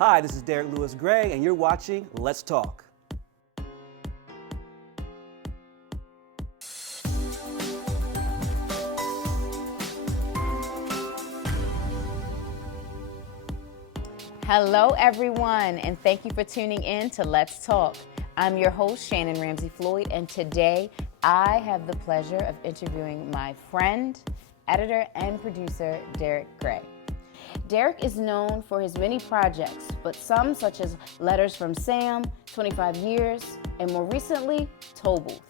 Hi, this is Derek Lewis Gray, and you're watching Let's Talk. Hello, everyone, and thank you for tuning in to Let's Talk. I'm your host, Shannon Ramsey Floyd, and today I have the pleasure of interviewing my friend, editor, and producer, Derek Gray. Derek is known for his many projects, but some such as Letters from Sam, 25 Years, and more recently, Toll Booth.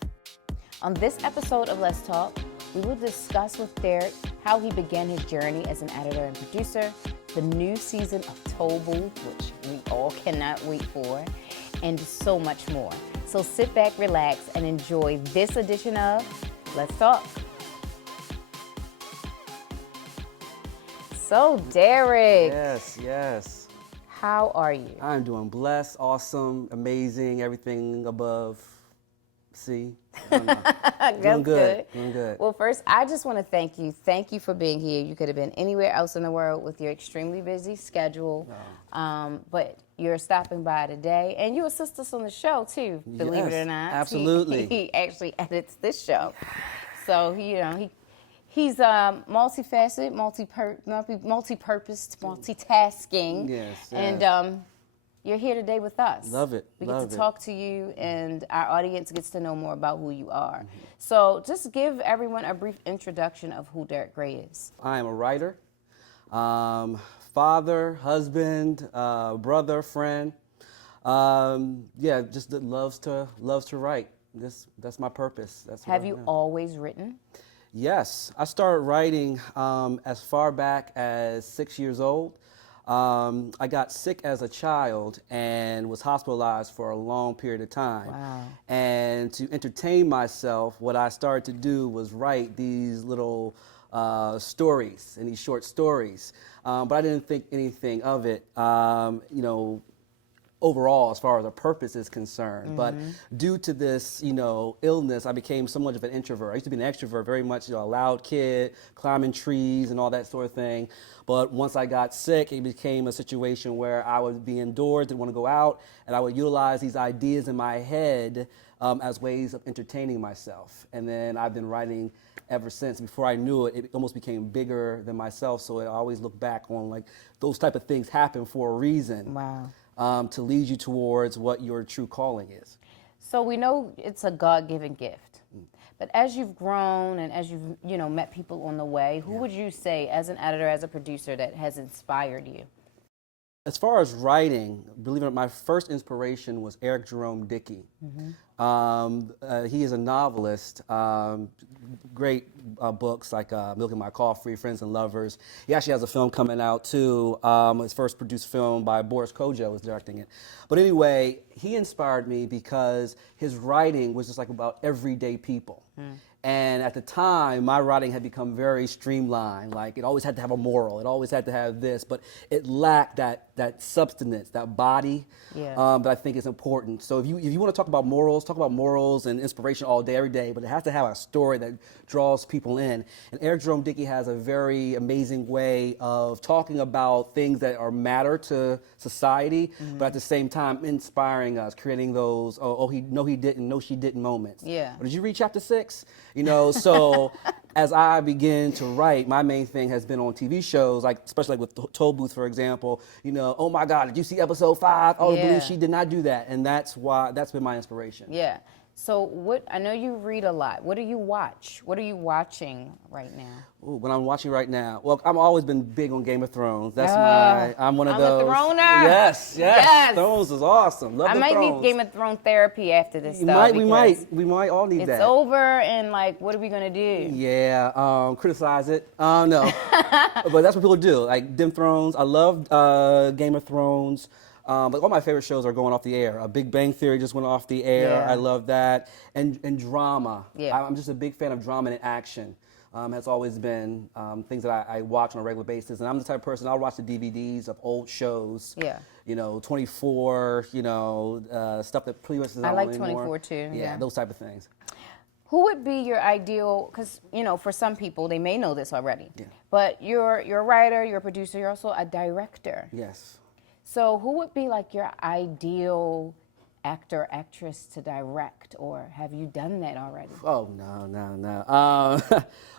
On this episode of Let's Talk, we will discuss with Derek how he began his journey as an editor and producer, the new season of Toll Booth, which we all cannot wait for, and so much more. So sit back, relax, and enjoy this edition of Let's Talk. So, Derek. Yes. How are you? I'm doing blessed, awesome, amazing, everything above. See? Doing good. Doing good. Well, first, I just want to thank you. Thank you for being here. You could have been anywhere else in the world with your extremely busy schedule, but you're stopping by today, and you assist us on the show too. Believe it or not, absolutely. He actually edits this show, so he's multifaceted, multi-purposed, multitasking. Yes. And you're here today with us. Love it. We get to talk to you, and our audience gets to know more about who you are. So just give everyone a brief introduction of who Derek Gray is. I am a writer, father, husband, brother, friend. Just that loves to write. That's my purpose. Have you always written? Yes, I started writing as far back as 6 years old. I got sick as a child and was hospitalized for a long period of time. Wow. And to entertain myself, what I started to do was write these little stories and these short stories. But I didn't think anything of it, overall, as far as a purpose is concerned. But due to this, illness, I became somewhat of an introvert. I used to be an extrovert, very much, a loud kid, climbing trees and all that sort of thing. But once I got sick, it became a situation where I would be indoors, didn't want to go out, and I would utilize these ideas in my head as ways of entertaining myself. And then I've been writing ever since. Before I knew it, it almost became bigger than myself. So I always look back on like those type of things happen for a reason. Wow. To lead you towards what your true calling is. So we know it's a God-given gift. But as you've grown and as you've, met people on the way, who would you say, as an editor, as a producer, that has inspired you? As far as writing, believe it or not, my first inspiration was Eric Jerome Dickey. He is a novelist, great books like Milk and My Coffee, Friends and Lovers. He actually has a film coming out too. His first produced film by Boris Kodjoe is directing it. But anyway, he inspired me because his writing was just like about everyday people. And at the time, my writing had become very streamlined. Like, it always had to have a moral. It always had to have this. But it lacked that substance, that body that I think is important. So if you want to talk about morals and inspiration all day, every day. But it has to have a story that draws people in. And Eric Jerome Dickey has a very amazing way of talking about things that are matter to society, but at the same time inspiring us, creating those, he didn't, no, she didn't moments. Yeah. Did you read chapter 6? So as I begin to write, my main thing has been on TV shows, like especially like with Toll Booth, for example. Oh my God, did you see episode 5? Oh, I believe she did not do that, and that's been my inspiration. Yeah. So I know you read a lot. What do you watch? What are you watching right now? Ooh, what I'm watching right now. Well, I've always been big on Game of Thrones. That's I'm one of those. I'm a Throner. Yes. Thrones is awesome. Love the Thrones. I might need Game of Thrones therapy after this. We might all need that. It's over, and what are we gonna do? Yeah, criticize it. No, but that's what people do. Like Game of Thrones. I love Game of Thrones. But all my favorite shows are going off the air. Big Bang Theory just went off the air. Yeah. I love that. And drama. Yeah. I'm just a big fan of drama and action. Has always been things that I watch on a regular basis. And I'm the type of person, I'll watch the DVDs of old shows. Yeah. 24, stuff that pretty much is not I like anymore. 24 too. Yeah, those type of things. Who would be your ideal, because, for some people, they may know this already, but you're a writer, you're a producer, you're also a director. Yes. So who would be like your ideal actor, actress to direct, or have you done that already? Oh, no.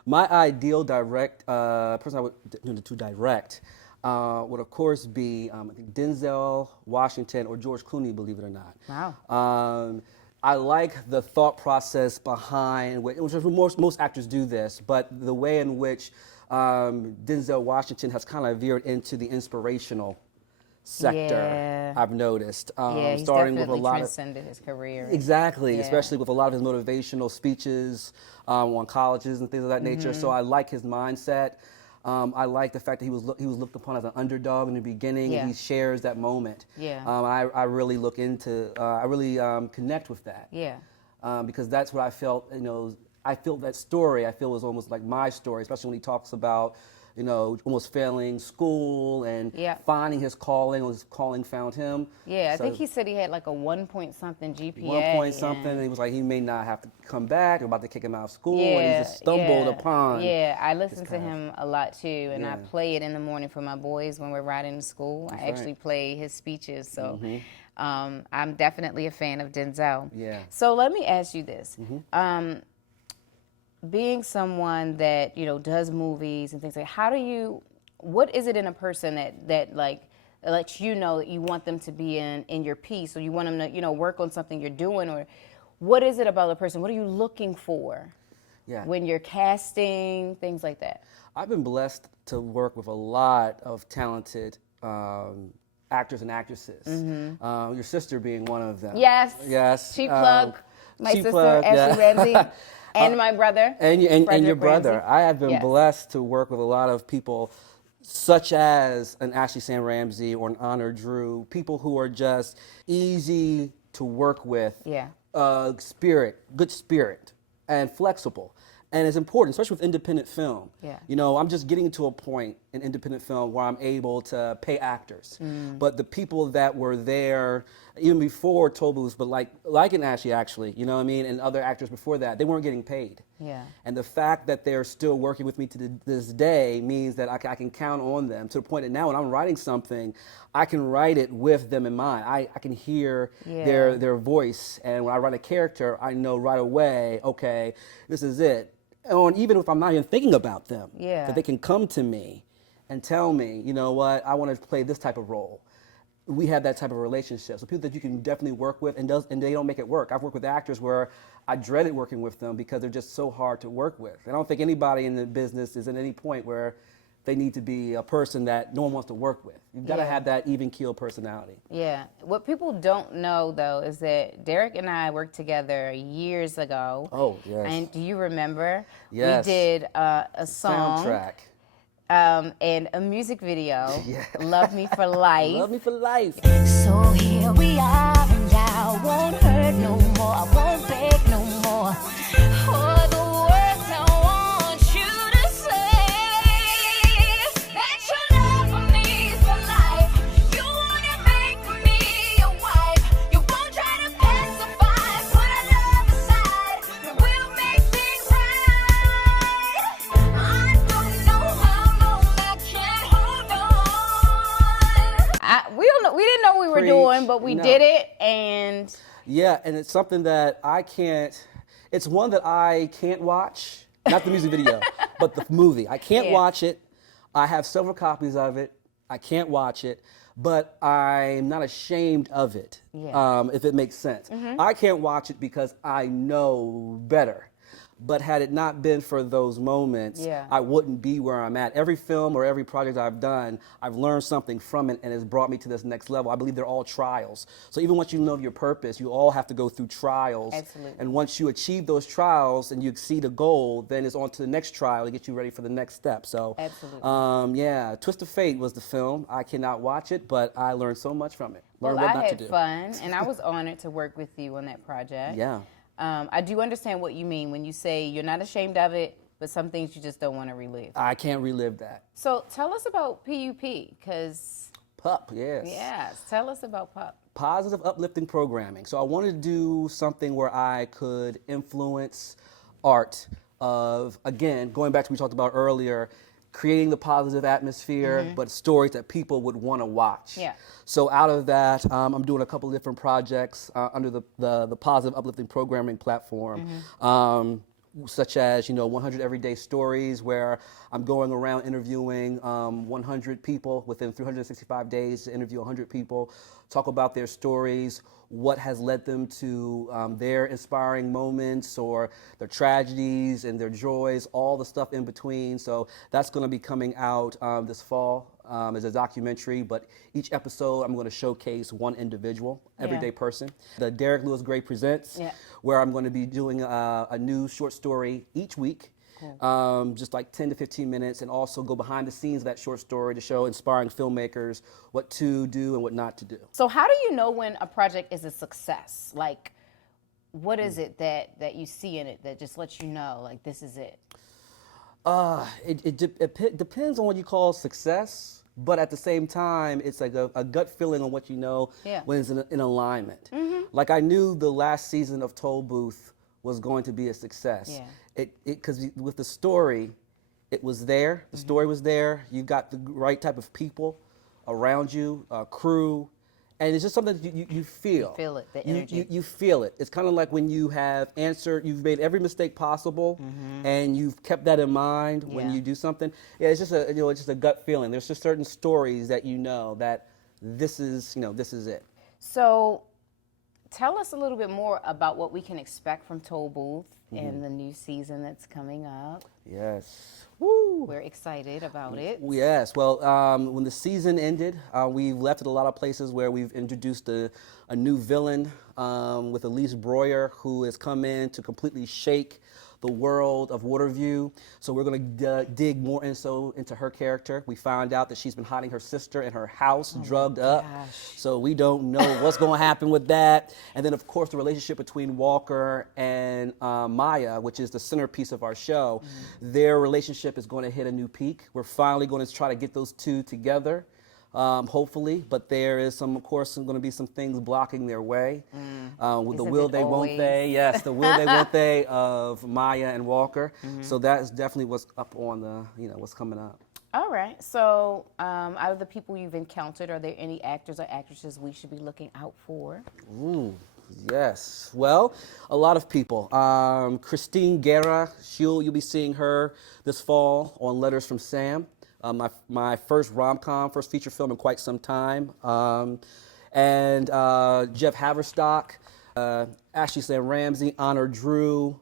My ideal person I would to direct would of course be I think Denzel Washington or George Clooney, believe it or not. Wow. I like the thought process behind, which most actors do this, but the way in which Denzel Washington has kind of veered into the inspirational sector, Yeah. I've noticed. Yeah, he's Starting with a definitely lot of transcended his career. exactly, Yeah. especially with a lot of his motivational speeches on colleges and things of that nature. So I like his mindset. I like the fact that he was looked upon as an underdog in the beginning, Yeah. and he shares that moment. Yeah. I really look into, I really connect with that. Yeah. Because that's what I felt, I feel that story, I feel was almost like my story, especially when he talks about, almost failing school and Yeah. finding his calling, or his calling found him. Yeah, I So think he said he had like a 1 point something GPA. 1 point something, and he was like, he may not have to come back, they're about to kick him out of school, and he just yeah, stumbled upon. Yeah, I listen to him a lot too, and I Yeah. play it in the morning for my boys when we're riding to school. That's I actually right. play his speeches, so I'm definitely a fan of Denzel. Yeah. So let me ask you this. Being someone that, does movies and things like, what is it in a person that like lets you know that you want them to be in your piece, or you want them to, work on something you're doing, or what is it about a person? What are you looking for Yeah. when you're casting, things like that? I've been blessed to work with a lot of talented actors and actresses. Your sister being one of them. Yes. Yes. Cheap plug. My cheap sister, plug, Ashley yeah. Ramsey, and my brother. And your Frederick brother. Ramsey. I have been Yes. blessed to work with a lot of people, such as an Ashley Sam Ramsey or an Honor Drew, people who are just easy to work with. Yeah. Good spirit, and flexible. And it's important, especially with independent film. Yeah. I'm just getting to a point in independent film where I'm able to pay actors. But the people that were there, even before Toll Booth, but like in Ashley, actually, you know what I mean, and other actors before that, they weren't getting paid. Yeah. And the fact that they're still working with me to this day means that I can count on them, to the point that now when I'm writing something, I can write it with them in mind. I can hear Yeah. their voice, and when I write a character, I know right away, okay, this is it. And even if I'm not even thinking about them, Yeah. that they can come to me and tell me, you know what, I want to play this type of role. We have that type of relationship. So people that you can definitely work with, and they don't make it work. I've worked with actors where I dreaded working with them because they're just so hard to work with. I don't think anybody in the business is at any point where they need to be a person that no one wants to work with. You've got to Yeah. have that even keel personality. Yeah. What people don't know, though, is that Derek and I worked together years ago. Oh, yes. And do you remember? Yes. We did a song Soundtrack. and a music video, Yeah. Love Me for Life. Love me for life. So here we are, and I won't hurt no more, I won't beg no more. For the words I want you to say, that you love me for life. You wanna make me your wife. You won't try to pacify, put our love aside, and we'll make things right. I don't know how long I can hold on. We didn't know what we were Preach. doing, but we No. did it, and Yeah, and it's something that it's one that I can't watch, not the music video, but the movie. I can't Yeah. watch it. I have several copies of it. I can't watch it, but I'm not ashamed of it, Yeah. if it makes sense. I can't watch it because I know better. But had it not been for those moments, Yeah. I wouldn't be where I'm at. Every film or every project I've done, I've learned something from it and it's brought me to this next level. I believe they're all trials. So even once you know your purpose, you all have to go through trials. Absolutely. And once you achieve those trials and you exceed a goal, then it's on to the next trial to get you ready for the next step. So, Absolutely. yeah, Twist of Fate was the film. I cannot watch it, but I learned so much from it. well, Learned what I not to had do. fun, and I was honored to work with you on that project. Yeah. I do understand what you mean when you say you're not ashamed of it, but some things you just don't want to relive. I can't relive that. So tell us about PUP, because Pup, yes. yes, tell us about PUP. Positive uplifting programming. So I wanted to do something where I could influence art of, again, going back to what we talked about earlier, creating the positive atmosphere, but stories that people would want to watch. Yeah. So out of that, I'm doing a couple of different projects under the Positive Uplifting Programming platform. Such as 100 Everyday Stories, where I'm going around interviewing 100 people within 365 days to interview 100 people, talk about their stories, what has led them to their inspiring moments or their tragedies and their joys, all the stuff in between. So that's going to be coming out this fall as a documentary, but each episode I'm going to showcase one individual, everyday person. The Derek Lewis Gray Presents, where I'm going to be doing a new short story each week. Cool. Just like 10 to 15 minutes, and also go behind the scenes of that short story to show inspiring filmmakers what to do and what not to do. So how do you know when a project is a success? Like, what is it that you see in it that just lets you know, like, this is it? It depends on what you call success, but at the same time, it's like a gut feeling on what you know when it's in alignment. Like, I knew the last season of Toll Booth was going to be a success. Because with the story, it was there. The story was there. You got the right type of people around you, crew, and it's just something that you feel. You feel it, the energy. You feel it. It's kind of like when you have you've made every mistake possible, and you've kept that in mind when you do something. Yeah, it's just it's just a gut feeling. There's just certain stories that that this is it. So, tell us a little bit more about what we can expect from Toll Booth in the new season that's coming up. Yes. Woo! We're excited about it. Yes. Well, when the season ended, we left at a lot of places where we've introduced a new villain with Elise Breuer, who has come in to completely shake the world of Waterview. So we're going to dig more into her character. We found out that she's been hiding her sister in her house, drugged up. So we don't know what's going to happen with that. And then, of course, the relationship between Walker and Maya, which is the centerpiece of our show, their relationship is going to hit a new peak. We're finally going to try to get those two together. Hopefully, but there is of course, going to be some things blocking their way. With the will they, won't they? Yes, the will they, won't they of Maya and Walker. So that is definitely what's up on what's coming up. All right. So, out of the people you've encountered, are there any actors or actresses we should be looking out for? Ooh. Yes. Well, a lot of people. Christine Guerra, you'll be seeing her this fall on Letters from Sam. My first rom-com, first feature film in quite some time. And Jeff Haverstock, Ashley Sam Ramsey, Honor Drew,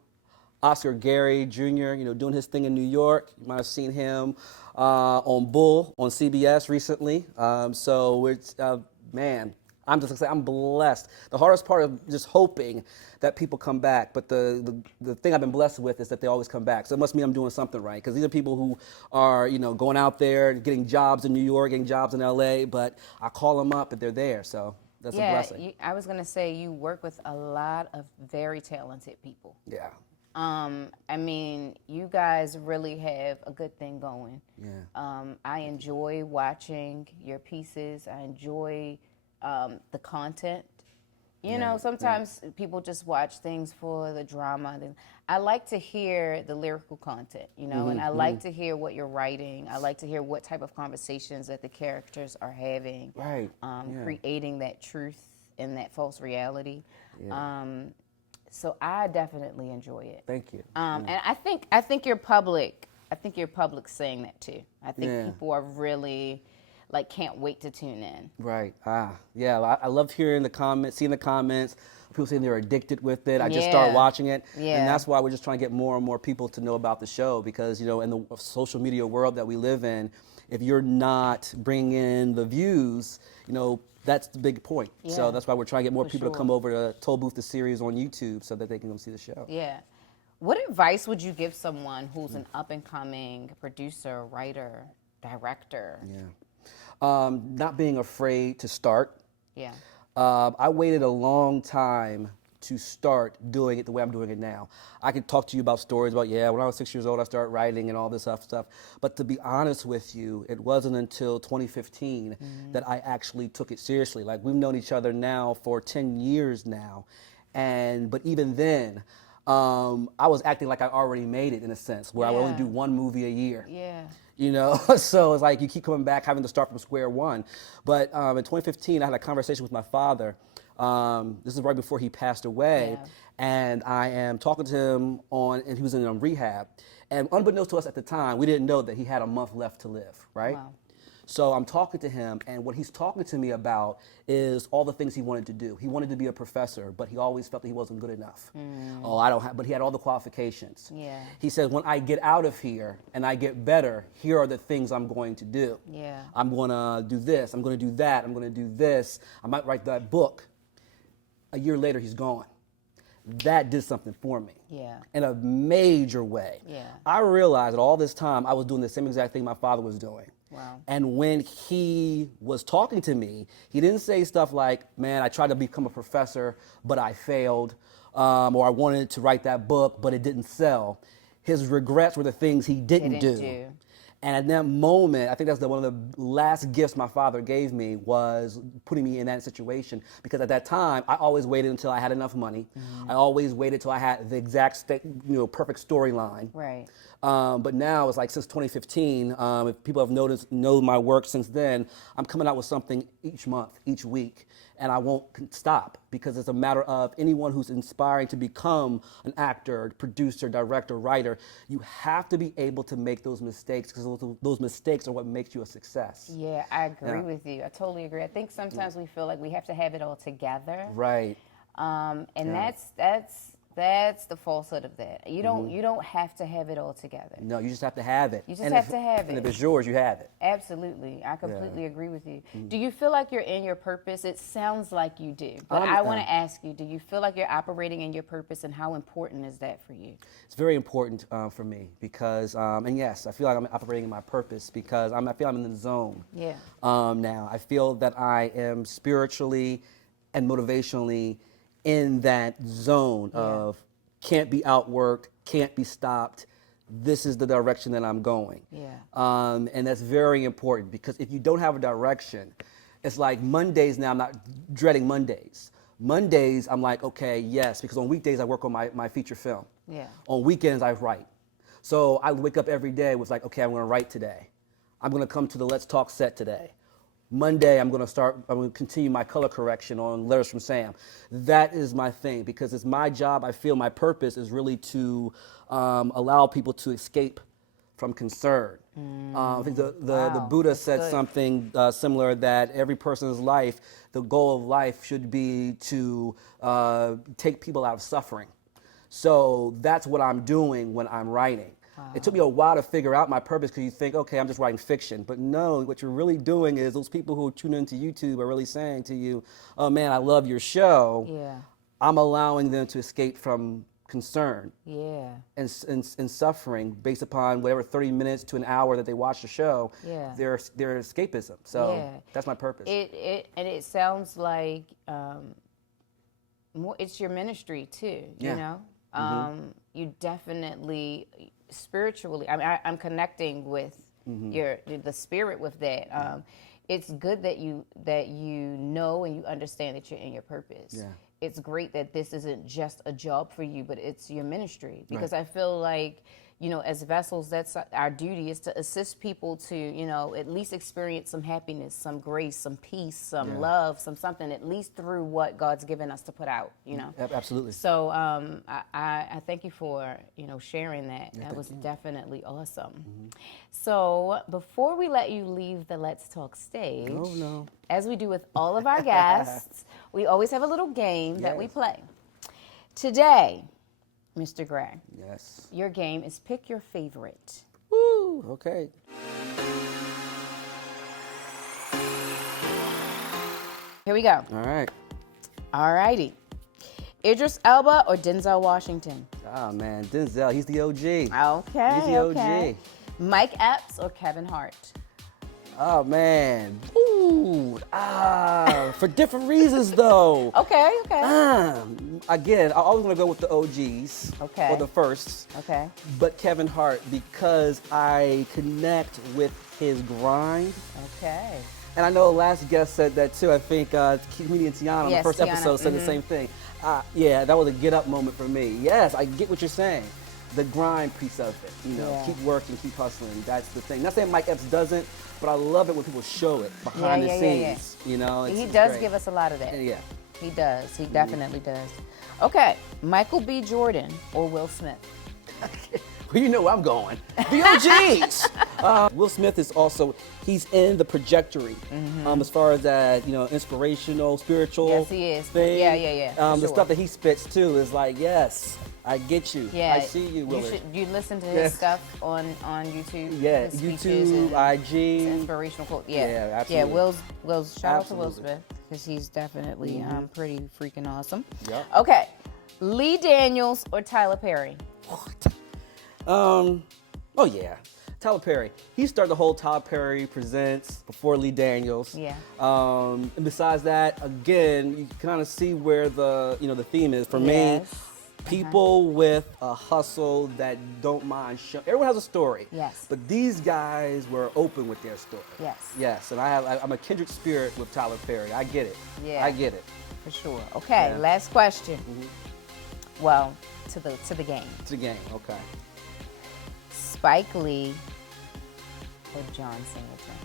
Oscar Gary Jr., doing his thing in New York. You might have seen him on Bull on CBS recently. So it's, man, I'm just excited. I'm blessed. The hardest part of just hoping that people come back, but the thing I've been blessed with is that they always come back. So it must mean I'm doing something right, because these are people who are, going out there, getting jobs in New York, getting jobs in LA, but I call them up and they're there. So that's a blessing. I was going to say, you work with a lot of very talented people. Yeah. I mean, you guys really have a good thing going. Yeah. I enjoy watching your pieces. I enjoy the content. Sometimes people just watch things for the drama. I like to hear the lyrical content, and I like to hear what you're writing. I like to hear what type of conversations that the characters are having. Right. Creating that truth and that false reality. Yeah. So I definitely enjoy it. Thank you. And I think your public saying that too. I think people are really can't wait to tune in. Right. Yeah. I love hearing the comments, seeing the comments. People saying they're addicted with it. I just start watching it. Yeah. And that's why we're just trying to get more and more people to know about the show, because, in the social media world that we live in, if you're not bringing in the views, that's the big point. Yeah. So that's why we're trying to get more people to come over to Toll Booth, the series on YouTube, so that they can come see the show. Yeah. What advice would you give someone who's an up-and-coming producer, writer, director? Yeah. Not being afraid to start. Yeah. I waited a long time to start doing it the way I'm doing it now. I could talk to you about stories about, when I was 6 years old, I started writing and all this stuff. But to be honest with you, it wasn't until 2015 that I actually took it seriously. Like, we've known each other now for 10 years now. But even then, I was acting like I already made it, in a sense, where I would only do one movie a year. Yeah. You know, so it's like you keep coming back, having to start from square one. But in 2015, I had a conversation with my father. This is right before he passed away, Yeah. and I am talking to him and he was in rehab. And unbeknownst to us at the time, we didn't know that he had a month left to live, right? Wow. So I'm talking to him, and what he's talking to me about is all the things he wanted to do. He wanted to be a professor, but he always felt that he wasn't good enough. Oh, I don't have, but he had all the qualifications. Yeah. He said, when I get out of here and I get better, here are the things I'm going to do. Yeah. I'm going to do this. I'm going to do that. I'm going to do this. I might write that book. A year later, he's gone. That did something for me. Yeah. In a major way. Yeah. I realized that all this time I was doing the same exact thing my father was doing. Wow. And when he was talking to me, he didn't say stuff like, man, I tried to become a professor, but I failed, or I wanted to write that book, but it didn't sell. His regrets were the things he didn't do. And at that moment, I think that's one of the last gifts my father gave me, was putting me in that situation. Because at that time, I always waited until I had enough money. I always waited till I had the exact, perfect storyline. Right. But now it's like since 2015, if people have know my work since then, I'm coming out with something each month, each week. And I won't stop, because it's a matter of anyone who's inspiring to become an actor, producer, director, writer, you have to be able to make those mistakes, because those mistakes are what makes you a success. Yeah, I agree with you. I totally agree. I think sometimes we feel like we have to have it all together. Right. And that's the falsehood of that. You don't have to have it all together. No, you just have to have it. You just have to have And it. if it's yours, you have it. Absolutely. I completely agree with you. Do you feel like you're in your purpose? It sounds like you do. But I want to ask you, do you feel like you're operating in your purpose, and how important is that for you? It's very important for me, because, and yes, I feel like I'm operating in my purpose, because I feel I'm in the zone. Yeah. Now, I feel that I am spiritually and motivationally in that zone of can't be outworked, can't be stopped. This is the direction that I'm going. Yeah. And that's very important, because if you don't have a direction, it's like Mondays now, I'm not dreading Mondays. Mondays, I'm like, okay, yes, because on weekdays I work on my feature film. Yeah. On weekends I write. So I wake up every day with like, okay, I'm gonna write today. I'm gonna come to the Let's Talk set today. Monday, I'm going to continue my color correction on Letters from Sam. That is my thing, because it's my job. I feel my purpose is really to allow people to escape from concern. I think the Buddha said something similar, that every person's life, the goal of life should be to take people out of suffering. So that's what I'm doing when I'm writing. It took me a while to figure out my purpose, because you think, okay, I'm just writing fiction. But no, what you're really doing is those people who tune into YouTube are really saying to you, oh man, I love your show. Yeah. I'm allowing them to escape from concern and suffering based upon whatever 30 minutes to an hour that they watch the show, their escapism. So that's my purpose. And it sounds like it's your ministry too, you know? You definitely, spiritually, I mean, I'm connecting with the spirit with that. It's good that you know and you understand that you're in your purpose. Yeah. It's great that this isn't just a job for you, but it's your ministry. Because I feel like, as vessels, that's our duty, is to assist people to, at least experience some happiness, some grace, some peace, some love, something, at least through what God's given us to put out, Absolutely. So I thank you for, sharing that. That was definitely awesome. So before we let you leave the Let's Talk stage, as we do with all of our guests, we always have a little game that we play. Today, Mr. Gray. Yes. Your game is pick your favorite. Woo, okay. Here we go. All right. All righty. Idris Elba or Denzel Washington? Oh man, Denzel, he's the OG. Okay. He's the OG. Mike Epps or Kevin Hart? Oh man. Ooh. For different reasons though. Okay. Again, I always want to go with the OGs. Okay. Or the firsts. Okay. But Kevin Hart, because I connect with his grind. Okay. And I know the last guest said that too. I think comedian Tiana on the first episode said the same thing. Yeah, that was a get up moment for me. Yes, I get what you're saying. the grind piece of it. You know, Yeah. keep working, keep hustling. That's the thing. Not saying Mike Epps doesn't, but I love it when people show it behind the scenes. You know, He it's does great. give us a lot of that. Yeah. He does. He definitely does. Okay, Michael B. Jordan or Will Smith? Well, you know where I'm going. The OGs. Will Smith is also, he's in the trajectory as far as that, you know, inspirational, spiritual Yes, he is. thing. Yeah, for The sure. stuff that he spits too is like, yes, I get you. Yeah, I see you, Willard. You listen to his stuff on YouTube. Yeah, his speeches YouTube, and IG. his inspirational quote. Yeah, Yeah, absolutely. Will's shout out to Will Absolutely. Smith because he's definitely pretty freaking awesome. Yep. Okay, Lee Daniels or Tyler Perry? What? Oh yeah, Tyler Perry. He started the whole Tyler Perry Presents before Lee Daniels. Yeah. And besides that, again, you kind of see where the the theme is for me. Yes. People with a hustle that don't mind showing. Everyone has a story. Yes. But these guys were open with their story. Yes. Yes, and I'm a kindred spirit with Tyler Perry. I get it. Yeah. I get it. For sure. Okay, Yeah. last question. Well, to the game. It's a game. Okay. Spike Lee or John Singleton?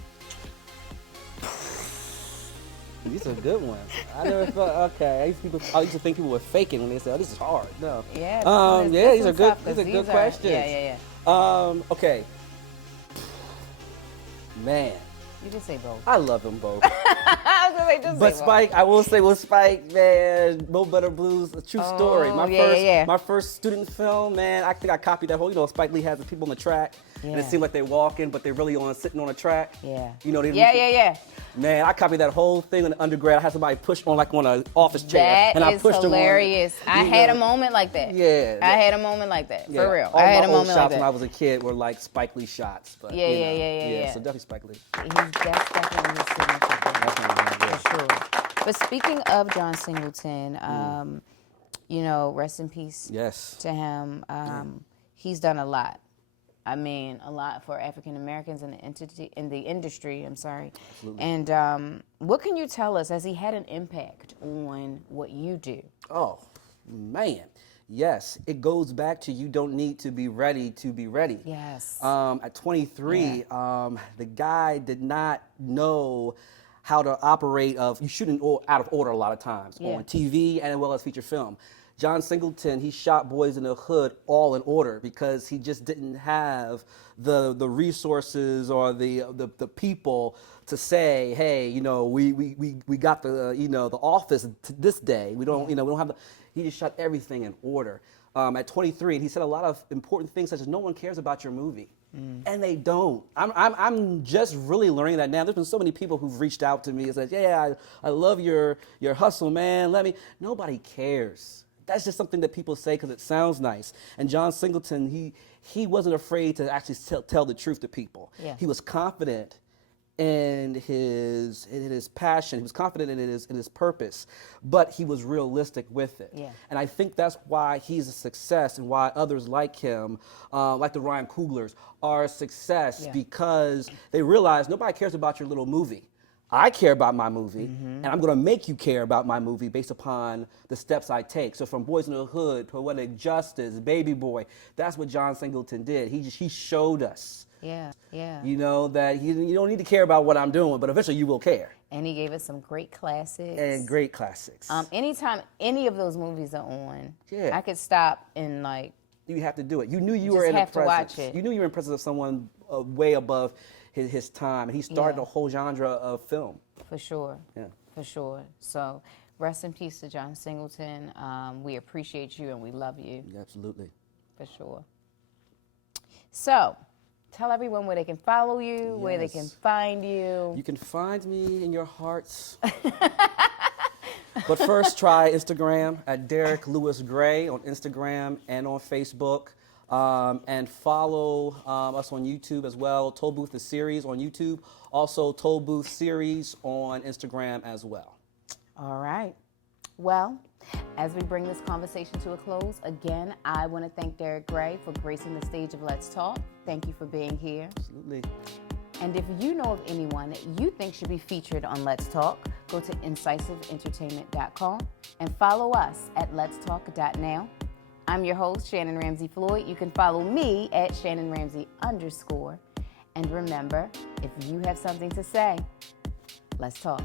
These are good ones. I never thought. Okay, I used to think people were faking when they said, "Oh, this is hard." No. Yeah. Yeah. These are one's good. tough, 'cause These are good questions. Yeah. Okay. Man, You can say both. I love them both. I was gonna say just But say Spike, I will say with Spike, man, Mo Better Blues, a true story. Oh, My my first student film, man, I think I copied that whole, Spike Lee has the people on the track, and it Yeah. seems like they're walking, but they're really sitting on a track. Yeah. You know, they Yeah. Man, I copied that whole thing in the undergrad. I had somebody push on an office chair, That and I is pushed hilarious. them on. I had a moment like that. Yeah. I had a moment like that. Yeah. For real. All I had my a old moment like shots when I that. was a kid were like Spike Lee shots. But, Yeah, you know, yeah. So definitely Spike Lee. That's definitely his signature thing. Definitely, yeah. For sure. But speaking of John Singleton, rest in peace Yes. to him. He's done a lot. I mean, a lot for African Americans in the industry. I'm sorry. Absolutely. And what can you tell us? Has he had an impact on what you do? Oh, man. Yes. It goes back to you don't need to be ready to be ready. Yes. At 23, the guy did not know how to operate you shooting out of order a lot of times on TV and as well as feature film. John Singleton, he shot Boys in the Hood all in order because he just didn't have the resources or the people to say, hey, we got the office to this day. We don't have the. He just shot everything in order. At 23, and he said a lot of important things such as no one cares about your movie. And they don't. I'm just really learning that now. There's been so many people who've reached out to me and said, yeah, I love your hustle, man. Nobody cares. That's just something that people say because it sounds nice. And John Singleton, he wasn't afraid to actually tell the truth to people. Yeah. He was confident in his passion. He was confident in his purpose, but he was realistic with it. Yeah. And I think that's why he's a success and why others like him, like the Ryan Cooglers, are a success because they realize nobody cares about your little movie. I care about my movie, and I'm going to make you care about my movie based upon the steps I take. So from Boys in the Hood, Poetic Justice, Baby Boy, that's what John Singleton did. He showed us. Yeah. That you don't need to care about what I'm doing, but eventually you will care. And he gave us some great classics. And great classics. Anytime any of those movies are on, Yeah. I could stop and You have to do it. You knew you just were in the have to presence. watch it. You knew you were in presence of someone way above his time, and he started a whole genre of film. For sure. Yeah. For sure. So rest in peace to John Singleton. We appreciate you and we love you. Absolutely. For sure. So tell everyone where they can follow you, where they can Yes. find you. You can find me in your hearts. But first, try Instagram at Derek Lewis Gray on Instagram and on Facebook. And follow us on YouTube as well. Toll Booth the series on YouTube. Also, Toll Booth series on Instagram as well. All right. Well, as we bring this conversation to a close, again, I want to thank Derek Gray for gracing the stage of Let's Talk. Thank you for being here. Absolutely. And if you know of anyone that you think should be featured on Let's Talk, go to IncisiveEntertainment.com and follow us at letstalk.now. I'm your host, Shannon Ramsey Floyd. You can follow me at @ShannonRamsey_. And remember, if you have something to say, let's talk.